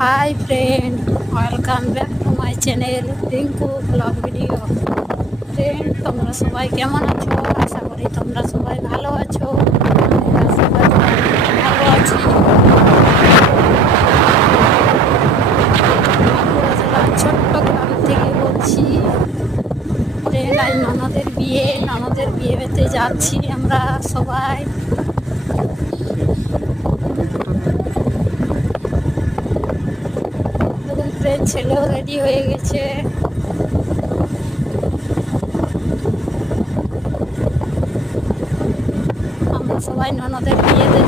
Hi friend, welcome back to my channel Rinku blog video. Friend, তোমরা সবাই কেমন আছো? আশা করি তোমরা সবাই ভালো আছো। আমরা সবাই ভালো আছি। বাঁকুড়া জেলার ছোট্ট গ্রাম থেকে বলছি। ফ্রেন্ড, আজ ননদের বিয়ে বেতে যাচ্ছি আমরা সবাই। দেখুন ফ্রেন্ড, ছেলেও রেডি হয়ে গেছে। আমরা সবাই ননদের বিয়েতে